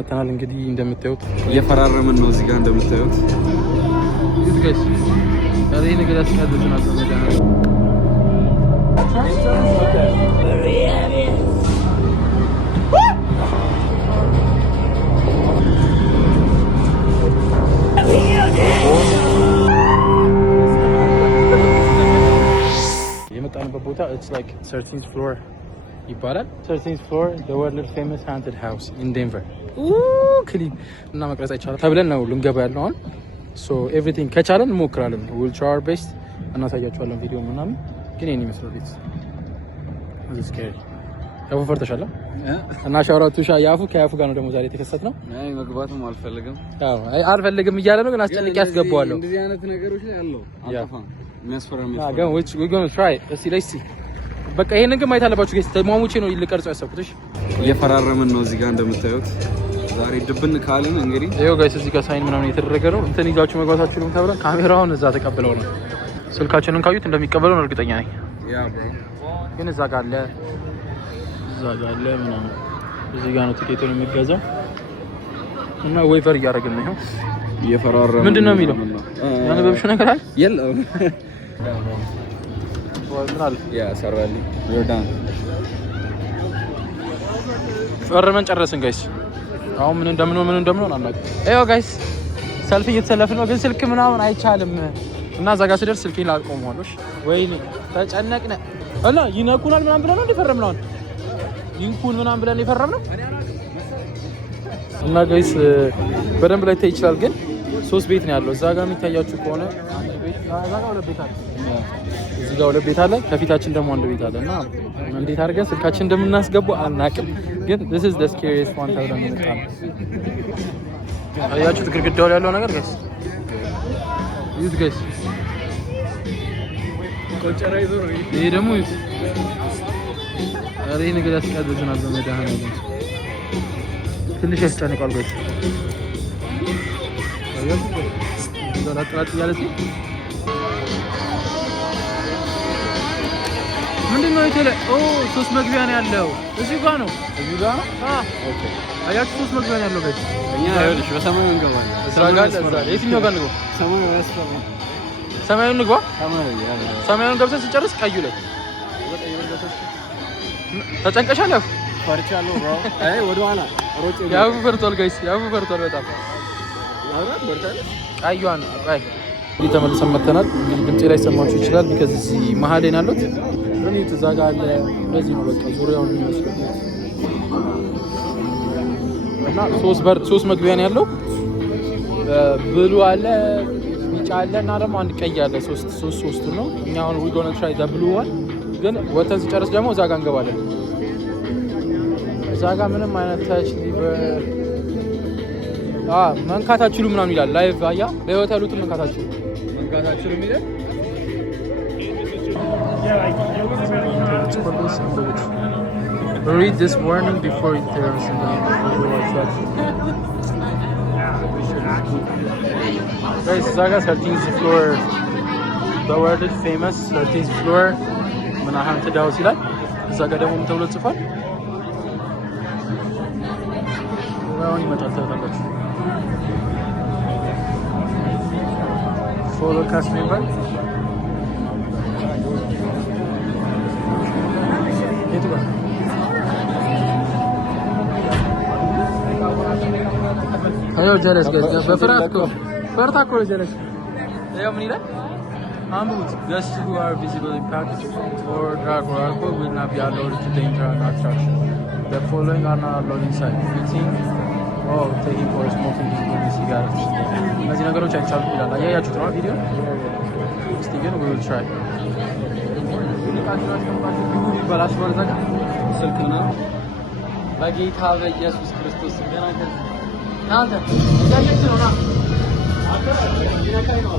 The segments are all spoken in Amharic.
መተናል እንግዲህ እንደምታዩት እየፈራረምን ነው እዚህ ጋር እንደምታዩት ጋይስ አሬ ነገር ያስቀድስናል በመዳና የመጣንበት ቦታ it's like 13th floor ይባላል 13th floor the world famous haunted house in Denver ክሊን እና መቅረጽ አይቻልም ተብለን ነው ልንገባ ያለው አሁን ሶ ኤቭሪቲንግ ከቻለን እንሞክራለን we'll try our best እናሳያችኋለን ቪዲዮ ምናምን ግን የኔ መስሎ ቤት እዚህ ስኬሪ ያው ፈርተሻል እና ሻውራቱሻ ያፉ ከያፉ ጋር ነው ደግሞ ዛሬ የተከሰተነው አይ መግባትም አልፈልግም አልፈልግም እያለ ነው ግን አስጨንቄ ያስገባዋለሁ እንደዚህ አይነት ነገሮች ላይ ያለው አጣፋን የሚያስፈራም ግን we're going to try let's see በቃ ይሄንን ግን ማየት አለባችሁ ጋይስ ተማሙቼ ነው ልቀርጸው ያሰብኩት እሺ እየፈራረምን ነው እዚህ ጋር እንደምታዩት ዛሬ ድብን ካልን እንግዲህ ይሄው ጋይስ እዚህ ጋር ሳይን ምናምን የተደረገ ነው እንትን ይዛችሁ መግባታችሁንም ተብለን ካሜራውን እዛ ተቀብለው ነው ስልካችንን ካዩት እንደሚቀበለው ነው እርግጠኛ ነኝ ያ ብሮ ግን እዛ ጋር አለ ምናምን እዚህ ጋር ነው ቲኬቱን የሚገዛው እና ዌይቨር እያደረግን ነው እየፈራረምን ምንድን ነው የሚለው ያነበብሽው ነገር አለ የለም ወይምራል ያ ሰራሊ ዮርዳን ፈርመን ጨረስን ጋይስ አሁን ምን እንደምንሆን አናውቅም አይው ጋይስ ሰልፍ እየተሰለፍን ነው ግን ስልክ ምናምን አይቻልም እና እዛ ጋር ስደርስ ስልኬን ላቆመዋለሽ ወይኔ ተጨነቅነ እና ይነኩናል ምናምን ብለን ነው እንደፈረምነው ይንኩን ምናምን ብለን የፈረምነው እና ጋይስ በደንብ ላይ ታይ ይችላል ግን 3 ቤት ነው ያለው እዛ ጋር የሚታያችሁ ከሆነ እዛ ጋር 2 ቤት አለ እዚህ ጋር 2 ቤት አለ ከፊታችን ደግሞ 1 ቤት አለ እና እንዴት አድርገን ስልካችን እንደምናስገባው አናውቅም ግን this is the scariest one ተብለን ነው አያችሁት ግድግዳው ላይ ያለው ነገር ጋይስ ይሁት ጋይስ ቆጨራ ይዞ ነው ይሄ ደግሞ አሬ ነገር ያስቀድስናል በመዳና ትንሽ ያስጨንቃል ጋይስ አያችሁት ዘላጥላት ያለች ምንድነው ይተለ ሶስት መግቢያ ነው ያለው እዚህ ጋር ነው ኦኬ አያችሁ ሶስት መግቢያ ነው ያለው ጋይስ እኛ አይወልሽ በሰማዩ እንገባለን እዛ ጋር እዛ የትኛው ጋር ነው ሰማዩ ያስፈራ ሰማዩን ንግባ ሰማዩን ገብተን ስንጨርስ ቀዩ ላይ ተጨንቀሻል ያው ፈርቻለሁ ብሮ አይ ወደ ኋላ ሮጭ ያው ፈርቷል ጋይስ ያው ፈርቷል በጣም ያውራት ፈርቷል ቀዩን አይ ተመልሰን መተናል እንግዲህ ድምጼ ላይ ሰማችሁ ይችላል because እዚህ መሀል ላይ ናሉት እኔ ተዛጋ አለ በዚህ ነው በቃ ዙሪያውን የሚመስለው እና ሶስት መግቢያ ነው ያለው ብሉ አለ ቢጫ አለ እና ደግሞ አንድ ቀይ አለ ሶስቱ ነው እኛ አሁን we going to try the blue one ግን ወተን ሲጨርስ ደግሞ እዛ ጋር እንገባለን እዛ ጋር ምንም አይነት ታች ሊበር መንካታችሉ ምናምን ይላል ላይቭ አያ በህይወት ያሉትን መንካታችሉ ይላል read this warning before it turns guys Zaga 13th floor the world famous 13th floor ምን haunted house ይላል እዛ ጋር ደግሞ ምን ተብሎ ጽፏል አሁን ይመጣል ታውቃላችሁ follow cast member itu kan ayo jelas guys በፍራኮ jelas ያው ምን ይላል አንብቡት guests who are visibly impacted or drug or alcohol will not be allowed to enter an attraction the following are not allowed inside eating or taking or smoking cigarettes እነዚህ ነገሮች አይቻልም ይላል አያያችሁት ነው ቪዲዮ እስቲ ግን we will try በላሽ ወርዘጋ ስልክና በጌታ በኢየሱስ ክርስቶስ ገናከ ናንተ ያለች ነው ና አከራይ ነው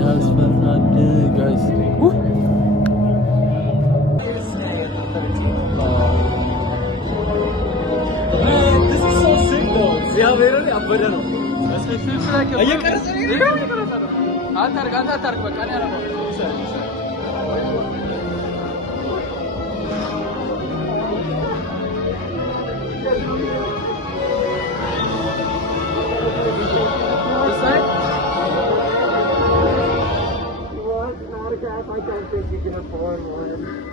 ያስፈራ I don't think you can afford one.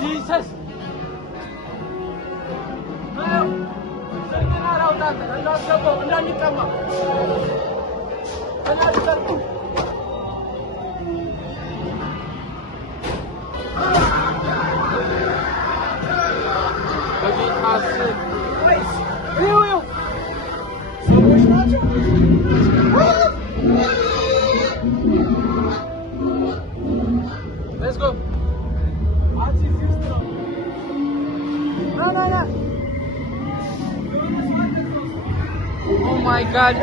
Jesus. Let's go. No. Oh my God.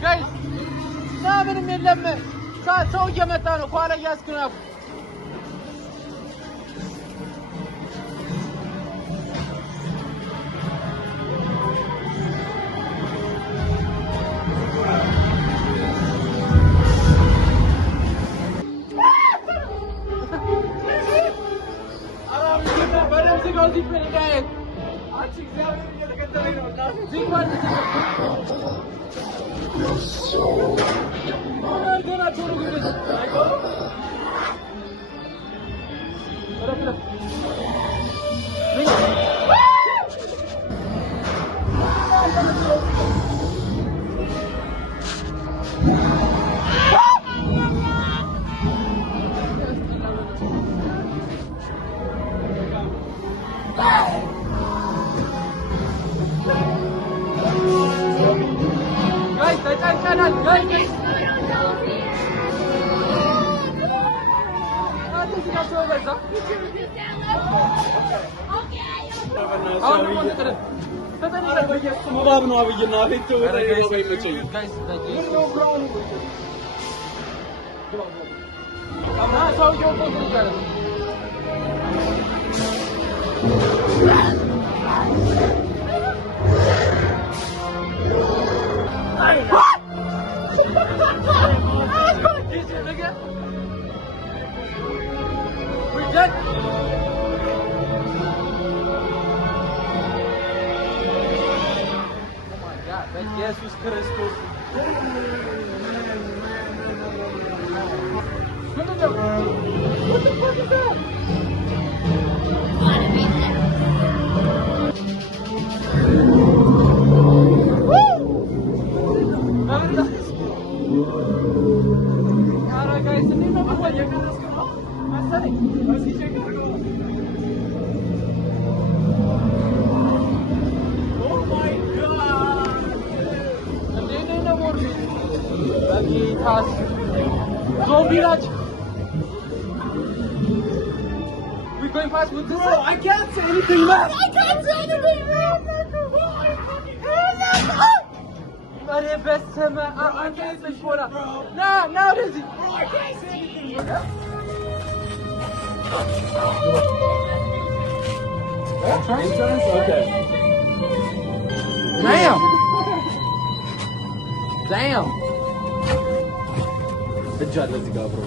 Guys. Jesus Christus. Zombie Raj. We going past with this? Bro, I can't say anything, man. I can't say anything, man. Are best man. I can't say what up. No, Rizzy. Bro, I can't say anything. Okay. Damn. Let's go, bro.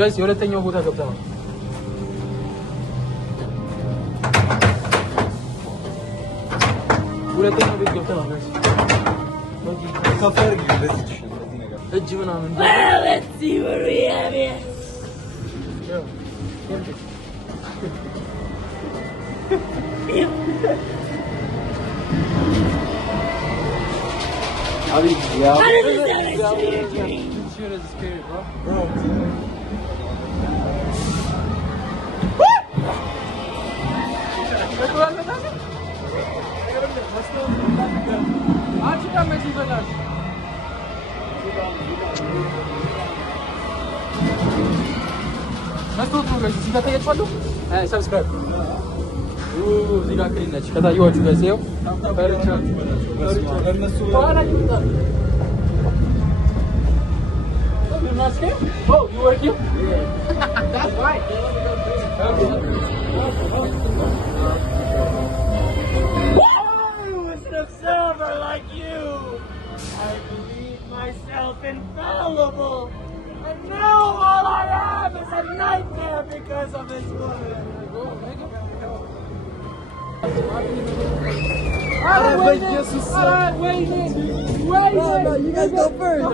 ጋይስ የሁለተኛው ቦታ ገብተናል። ሁለተኛው ቤት ገብተናል ጋይስ። ከፈር ለዚህ እጅ ምናምን let's see what we have here. Subscribe. እዚህ ጋር ክሊን ነች ከታየኋችሁ ጋይስ ይኸው ፈርቻ Oh, you work here? That's right. It's an observer like you. I believe myself infallible. And now all I have is a nightmare because of this woman. Alright, wait. You guys go first.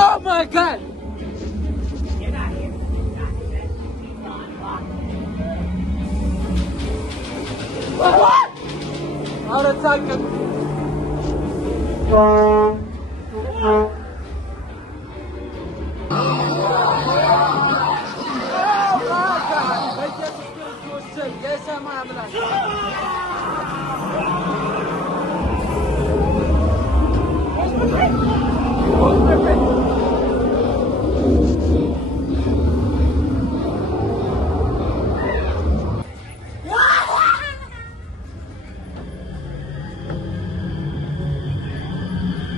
Oh my God! Get out of here. What? I'll attack him.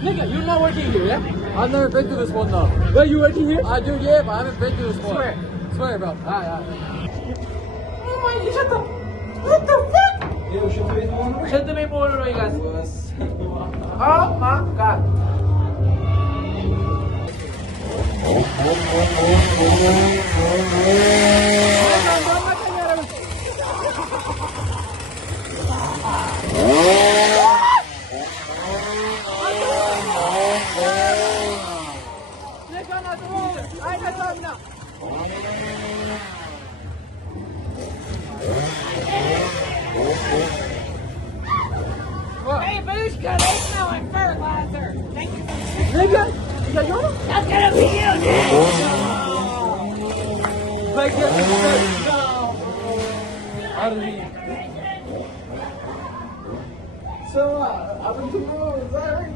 Nigga, you're not working here, yeah? I've never been to this one though. Wait, you working here? I do, yeah, but I haven't been to this one. Swear, bro. Alright. Oh my, shut up. What the fuck? Shut the main border, you guys. Oh my God. Hey, Barushka, they smell it. Nigga, That's gonna be you, dude! like that. Out of here. So, I've been too long. Is that right?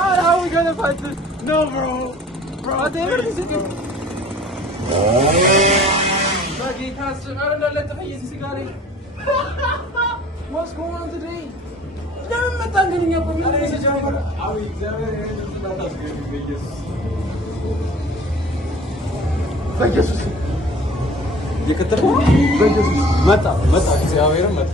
How are we gonna fight this? No, bro! Bro, I think it's a good. Buggy, constant. I don't know. Let the face see got it. What's going on today? Never met that getting up. I'm not going to say Vegas. የከተማ መጣ እግዚአብሔርን መጣ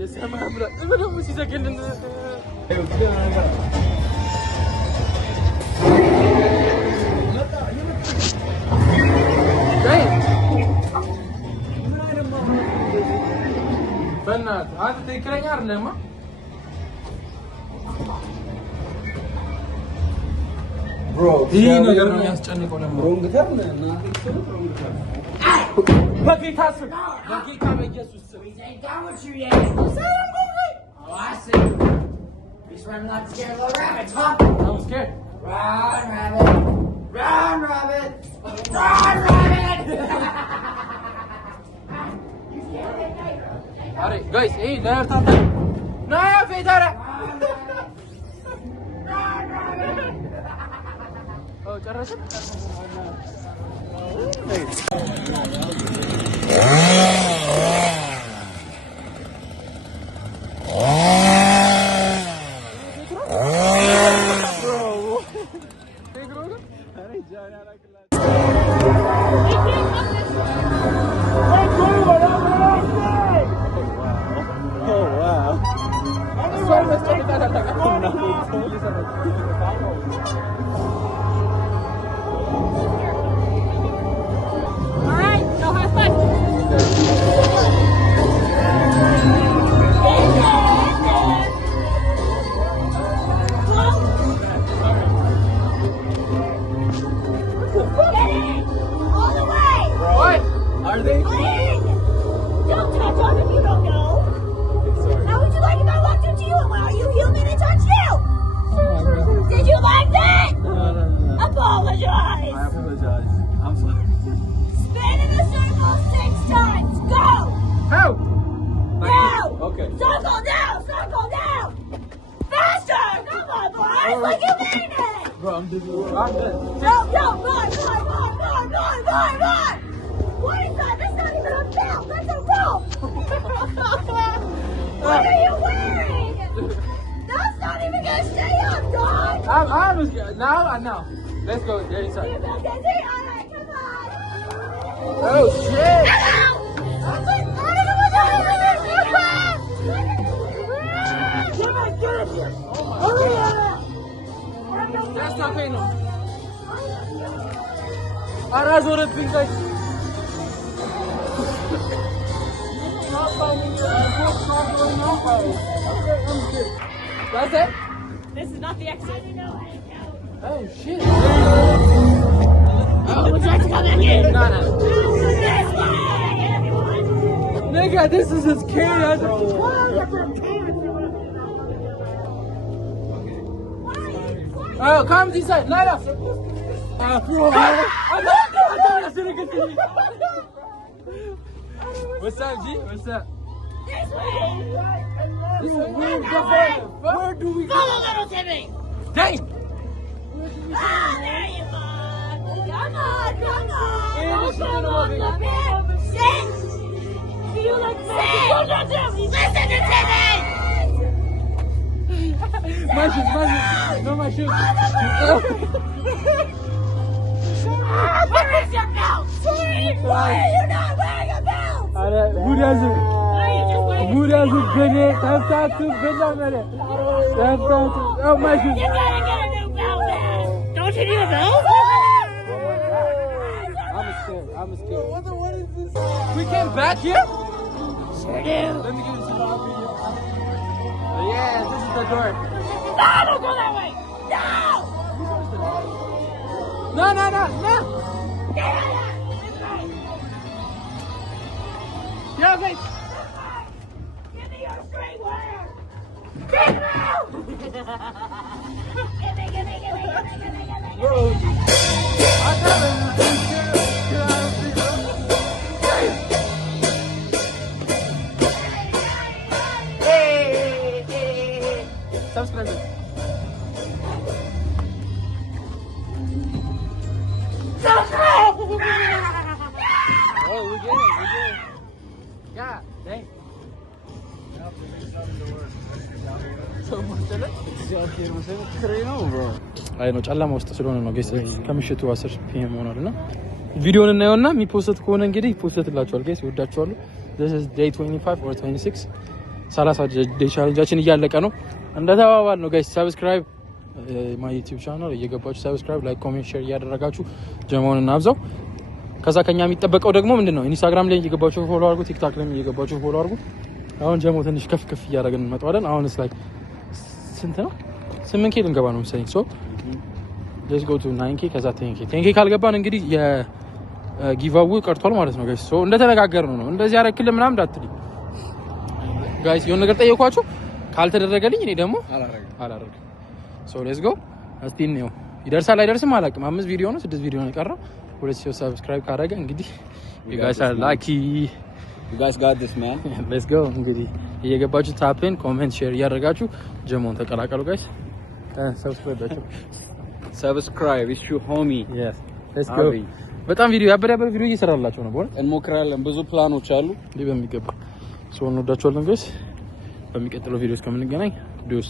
የሰማይ አምላክ ምንም ሲዘገንን በእናትህ አንተ ትክክለኛ አይደለማ። ብሮ ይሄ ነገር ነው የሚያስጨንቀው። ደግሞ ሮንግ ተርን እና በጌታ ስም በጌታ በኢየሱስ ስም down with you yet. Oh, I see. He's running like scared little rabbits, huh? I'm scared. Run, rabbit. Run, rabbit. Run, rabbit. Alright, guys, hey, there tata. Na ya fedara. Oh, ጨረሰ? Alright, so have fun. All the way! What? Are they? Don't touch on if you don't know. sorry How would you like if I walked up to you and are you human and touched you? Did you like that? no Apologize. I apologize I'm sorry Spin in a circle 6 times. Go! How? Now! okay Circle now! Circle now! Faster! Come on, boys! Like you mean it! Bro, I'm done. I'm done. No, run! What is that? That's not even a belt! That's a rope! What are you wearing? That's not even gonna stay up, dog! I was now. Let's go. There inside. You feel dizzy? Alright, come on! Oh shit! That's not paying no. Araz or a pink guy. That's it? This is not the exit. Oh shit. Would you like to come back in? No. This way! Nigga, this is as scary as Oh, come inside. Light up. What's up, G? What's up? This way! Where do we go? Follow little Timmy! Dang! Ah, there you are! Come on! Hey, Don't listen to come the on movie. the bed! Sit! Do you like sit? Listen to Timmy! My shoes. No, my shoes. Where is your belt? Why are you not wearing a belt? Who doesn't? Why are you just wearing Who doesn't bring it? That's not too good. Oh, my shoes. You gotta get a new belt, man! Don't you need a belt? I'm scared. What is this? We came back here? Sure do. Let me give you some video. Yeah, this is the door. No, don't go that way! No! No. Get out of here! face! Give me your straight wire! Take it out! Give me. Subscribe. Oh, we get it. Yeah, dang. አይ ነው ጨለማ ውስጥ ስለሆነ ነው ጋይስ ከምሽቱ 10 ፒኤም ሆኗልና ቪዲዮውን እናየውና የሚፖስት ከሆነ እንግዲህ ይፖስትላችኋል ጋይስ ይወዳችኋል this is day 25 or 26 30 ዴይ ቻሌንጃችን እያለቀ ነው እንደተባባል ነው ጋይስ ሰብስክራይብ ማይ ዩቲዩብ ቻናል እየገባችሁ ሰብስክራይብ ላይክ ኮሜንት ሼር እያደረጋችሁ ጀማውን እናብዛው ከዛ ከኛ የሚጠበቀው ደግሞ ምንድነው ኢንስታግራም ላይ እየገባችሁ ፎሎ አድርጉ ቲክቶክ ላይ እየገባችሁ ፎሎ አድርጉ አሁን ጀማው ትንሽ ከፍ እያደረግን እንመጣዋለን አሁንስ ላይ ስንት ነው 8k ልንገባ ነው መሰለኝ ሶ let's go to 9k ከዛ 10k ካልገባን እንግዲህ የጊቫዌው ቀርቷል ማለት ነው ጋይስ ሶ እንደተነጋገርነው ነው እንደዚህ ያረክልኝ ምናምን እንዳትልኝ ጋይስ የሆነ ነገር ጠየኳችሁ ካልተደረገልኝ እኔ ደግሞ አላረግም ሶ let's go እስቲ ነው ይደርሳል አይደርስም አላውቅም 5 ቪዲዮ ነው 6 ቪዲዮ ነው የቀረው ሁለት ሺህ ሰብስክራይብ ካደረገ እንግዲህ you guys are lucky you guys got this man let's go እንግዲህ እየገባችሁ ታፕን ኮሜንት ሼር እያደረጋችሁ ጀሞን ተቀላቀሉ ጋይስ subscribe is your homie yes let's go በጣም ቪዲዮ ያበደ ቪዲዮ እየሰራላችሁ ነው በእውነት እንሞክራለን ብዙ ፕላኖች አሉ በሚገባ ሶ እንወዳችኋለን ጋይስ በሚቀጥለው ቪዲዮ እስከምንገናኝ ዱስ